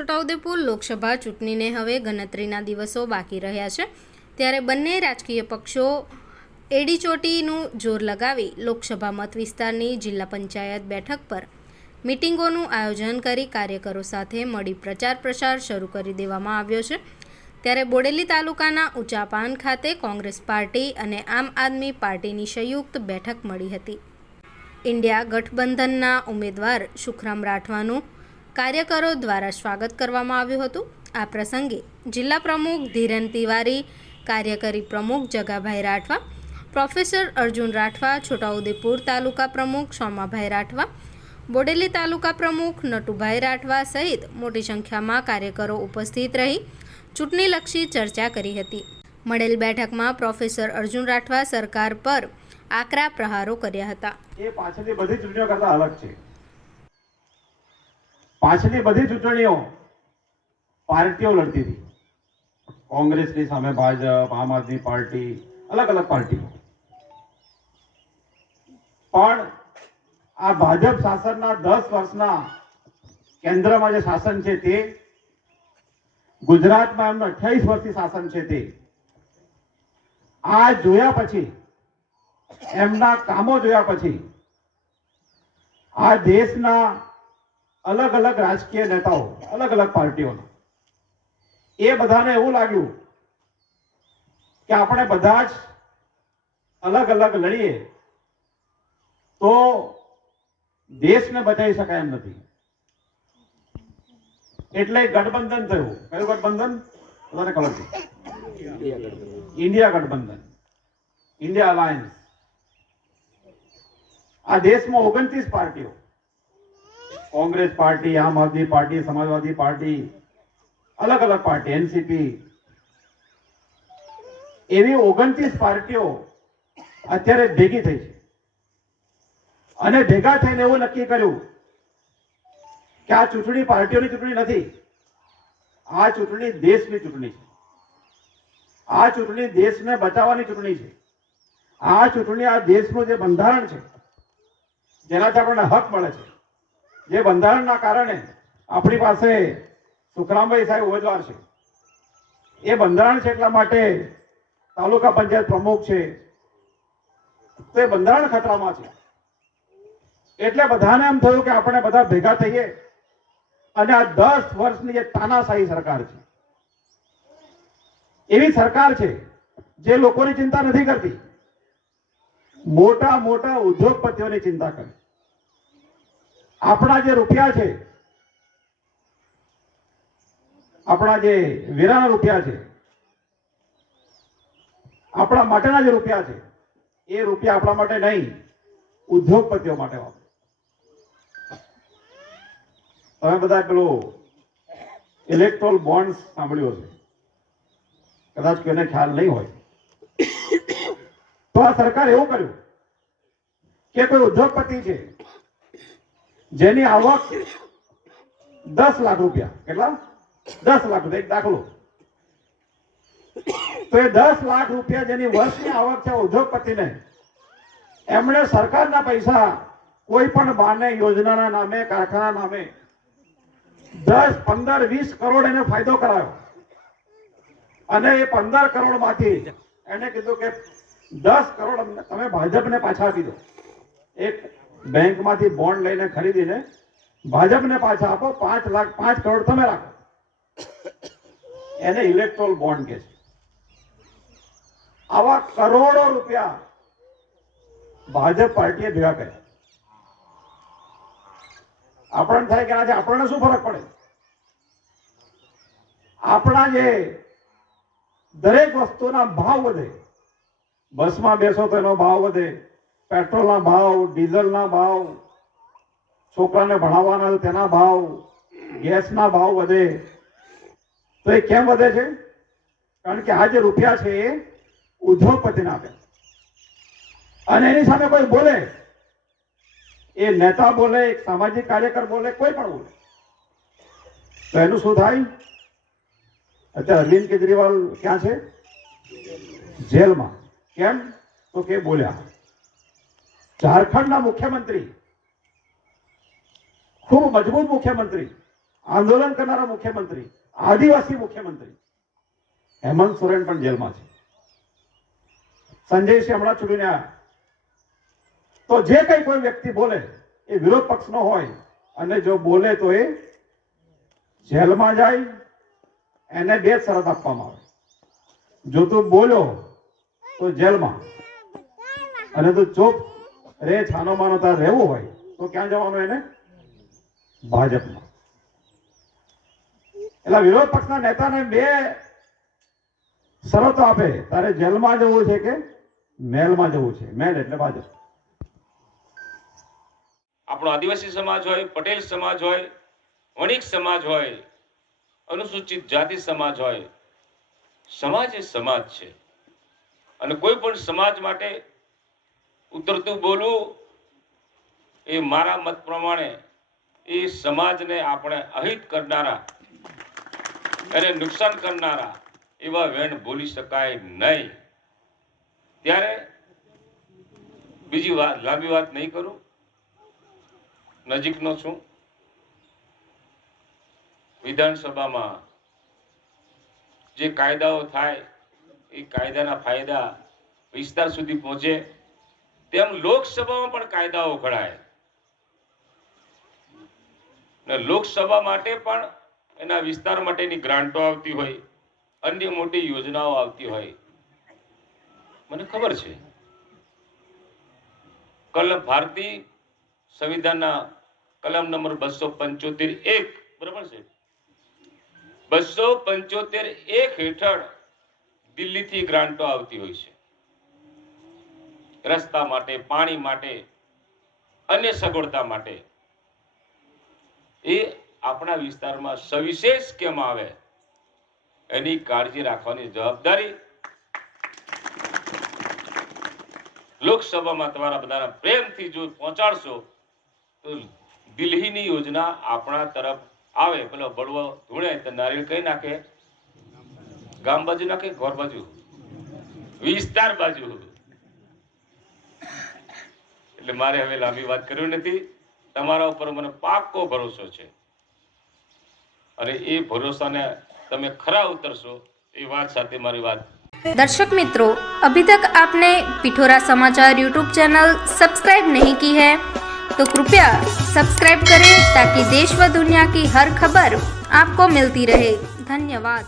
છોટાઉદેપુર લોકસભા ચૂંટણીને હવે ગણતરીના દિવસો બાકી રહ્યા છે, ત્યારે બંને રાજકીય પક્ષો એડીચોટીનું જોર લગાવી લોકસભા મત વિસ્તારની જિલ્લા પંચાયત બેઠક પર મિટિંગોનું આયોજન કરી કાર્યકરો સાથે મળી પ્રચાર પ્રસાર શરૂ કરી દેવામાં આવ્યો છે. ત્યારે બોડેલી તાલુકાના ઊંચાપાન ખાતે કોંગ્રેસ પાર્ટી અને આમ આદમી પાર્ટીની સંયુક્ત બેઠક મળી હતી. ઇન્ડિયા ગઠબંધનના ઉમેદવાર સુખરામ રાઠવાનું કાર્યકરો દ્વારા સ્વાગત કરવામાં આવ્યું હતું. આ પ્રસંગે જિલ્લા પ્રમુખ ધીરેન તિવારી, કાર્યકારી પ્રમુખ જગાભાઈ રાઠવા, પ્રોફેસર અર્જુન રાઠવા, છોટાઉદેપુર તાલુકા પ્રમુખ સોમાભાઈ રાઠવા, બોડેલી તાલુકા પ્રમુખ નટુભાઈ રાઠવા સહિત મોટી સંખ્યામાં કાર્યકરો ઉપસ્થિત રહી ચૂંટણીલક્ષી ચર્ચા કરી હતી. મળેલ બેઠકમાં પ્રોફેસર અર્જુન રાઠવા સરકાર પર આકરા પ્રહારો કર્યા હતા. એ પાછળની બધી ચૂંટણીઓ કરતા અલગ છે. પાછળની બધી ચૂંટણીઓ પાર્ટીઓ લડતી હતી. કોંગ્રેસની સામે ભાજપ, આમ આદમી પાર્ટી, અલગ અલગ પાર્ટીઓ. પણ આ ભાજપ શાસનના 10 વર્ષના કેન્દ્રમાં જે શાસન છે તે, ગુજરાતમાં એમનું 28 વર્ષથી શાસન છે તે, આ જોયા પછી, એમના કામો જોયા પછી આ દેશના અલગ અલગ રાજકીય નેતાઓ, અલગ અલગ પાર્ટીઓના, એ બધાને એવું લાગ્યું કે આપણે બધા જ અલગ અલગ લડીએ તો દેશને બચાવી શકાય એમ નથી. એટલે ગઠબંધન થયું. કયું ગઠબંધન? બધાને ખબર છે. ઇન્ડિયા ગઠબંધન, ઇન્ડિયા અલાયન્સ. આ દેશમાં 29 પાર્ટીઓ, કોંગ્રેસ પાર્ટી, આમ આદમી પાર્ટી, સમાજવાદી પાર્ટી, અલગ અલગ પાર્ટી, એનસીપી, એવી 29 પાર્ટીઓ અત્યારે ભેગી થઈ છે. અને ભેગા થઈને એવું નક્કી કર્યું કે આ ચૂંટણી પાર્ટીઓની ચૂંટણી નથી, આ ચૂંટણી દેશની ચૂંટણી છે. આ ચૂંટણી દેશને બચાવવાની ચૂંટણી છે. આ ચૂંટણી આ દેશનું જે બંધારણ છે, જેનાથી આપણને હક મળે છે, જે બંધારણના કારણે આપણી પાસે સુખરામભાઈ સાહેબ ઉમેદવાર છે, એ બંધારણ છે. એટલા માટે તાલુકા પંચાયત પ્રમુખ છે, તો એ બંધારણ ખતરામાં છે. એટલે બધાને એમ થયું કે આપણે બધા ભેગા થઈએ અને આ 10 વર્ષની જે તાનાશાહી સરકાર છે, એવી સરકાર છે જે લોકોની ચિંતા નથી કરતી, મોટા મોટા ઉદ્યોગપતિઓની ચિંતા કરે. આપણા જે રૂપિયા છે, આપણા જે વેરાના રૂપિયા છે, આપણા માટેના જે રૂપિયા છે, એ રૂપિયા આપણા માટે નહીં, ઉદ્યોગપતિઓ માટે વાપરે. તમે બધા પેલો ઇલેક્ટ્રોલ બોન્ડ સાંભળ્યો છે, કદાચ કોઈને ખ્યાલ નહીં હોય. તો આ સરકાર એવું કર્યું કે કોઈ ઉદ્યોગપતિ છે જેની આવક 10 લાખ રૂપિયા, કેટલા? 10 લાખ રૂપિયા, એક દાખલો. તો એ 10 લાખ રૂપિયા જેની વર્ષની આવક છે ઉદ્યોગપતિને, એમણે સરકારના પૈસા કોઈ પણ બાને યોજનાના નામે, કારખાના નામે 10, 15, 20 કરોડ એને ફાયદો કરાયો. અને એ 15 કરોડ માંથી એને કીધું કે 10 કરોડ તમે ભાજપને પાછા આપી દો. એક બેંકમાંથી બોન્ડ લઈને ખરીદીને ભાજપને પાછા આપો, 5 કરોડ તમે રાખો. એને ઇલેક્ટ્રોલ બોન્ડ કહે છે. આવા કરોડો રૂપિયા ભાજપ પાર્ટીએ ભેગા કર્યા. આપણને થાય કે આજે આપણને શું ફરક પડે? આપણા જે દરેક વસ્તુના ભાવ વધે, બસમાં બેસો તો એનો ભાવ વધે, પેટ્રોલના ભાવ, ડીઝલના ભાવ, છોકરાને ભણાવવાના તેના ભાવ, ગેસના ભાવ વધે. તો એ કેમ વધે છે? કારણ કે આ જે રૂપિયા છે એ ઉદ્યોગપતિને આપે. અને એની સામે કોઈ બોલે, એ નેતા બોલે, એક સામાજિક કાર્યકર બોલે, કોઈ પણ બોલે, તો એનું શું થાય? અત્યારે અરવિંદ કેજરીવાલ ક્યાં છે? જેલમાં. કેમ? તો કે બોલ્યા. ઝારખંડના મુખ્યમંત્રી, ખૂબ મજબૂત મુખ્યમંત્રી, આંદોલન કરનારા મુખ્યમંત્રી, આદિવાસી મુખ્યમંત્રી હેમંત સોરેન પણ જેલમાં છે. સંજયસિંહ હમણાં ચૂંટીને આવ્યા, તો જે કઈ કોઈ વ્યક્તિ બોલે એ વિરોધ પક્ષનો હોય અને જો બોલે તો એ જેલમાં જાય. એને 2 શરત આપવામાં આવે. જો તું બોલ્યો તો જેલમાં, અને તું ચૂપ રે છાનો માનો તાર રહેવું હોય તો ક્યાં જવાનું? એને ભાજપમાં. એટલે વિરોધ પક્ષના નેતાને 2 શરતો આપે, તારે જેલમાં જવું છે કે મેલમાં જવું છે. મેલ એટલે ભાજપ. આપણો આદિવાસી સમાજ હોય, પટેલ સમાજ હોય, વણિક સમાજ હોય, અનુસૂચિત જાતિ સમાજ હોય, સમાજ એ સમાજ છે. અને કોઈ પણ સમાજ માટે ઉતરતું બોલવું એ મારા મત પ્રમાણે એ સમાજને આપણે અહિત કરનારા અને નુકસાન કરનારા એવા વેણ બોલી શકાય નહીં. ત્યારે બીજી વાત, લાંબી વાત નહીં કરું, નજીકનો છું. વિધાનસભામાં જે કાયદાઓ થાય એ કાયદાના ફાયદા વિસ્તાર સુધી પહોંચે, તેમ લોકસભામાં પણ કાયદાઓ ઘડાય ને લોકસભા માટે પણ એના વિસ્તાર માટેની ગ્રાન્ટો આવતી હોય, અન્ય મોટી યોજનાઓ આવતી હોય. મને ખબર છે ભારતીય સંવિધાનના કલમ નંબર 275(1) બરાબર છે, 275(1) હેઠળ દિલ્હીથી ગ્રાન્ટો આવતી હોય છે રસ્તા માટે, પાણી માટે, અન્ય સગવડતા માટે. એ આપણા વિસ્તારમાં સવિશેષ કેમ આવે એની કાળજી રાખવાની જવાબદારી લોકસભામાં તમારા બધાના પ્રેમથી જો પહોંચાડશો તો દિલ્હીની યોજના આપણા તરફ આવે. પેલો બળવો ધૂણે તો નારિયેળ કઈ નાખે? ગામ બાજુ નાખે, ઘર બાજુ, વિસ્તાર બાજુ. એટલે મારે હવે લાંબી વાત કરવી નથી. તમારા ઉપર મને પાક્કો ભરોસો છે અને એ ભરોસાને તમે ખરા उतरशो એ વાત સાથે મારી વાત. दर्शक मित्रों, अभी तक आपने पिठोरा समाचार यूट्यूब चैनल सब्सक्राइब नहीं की है तो कृपया सब्सक्राइब करें ताकि देश व दुनिया की हर खबर आपको मिलती रहे. धन्यवाद.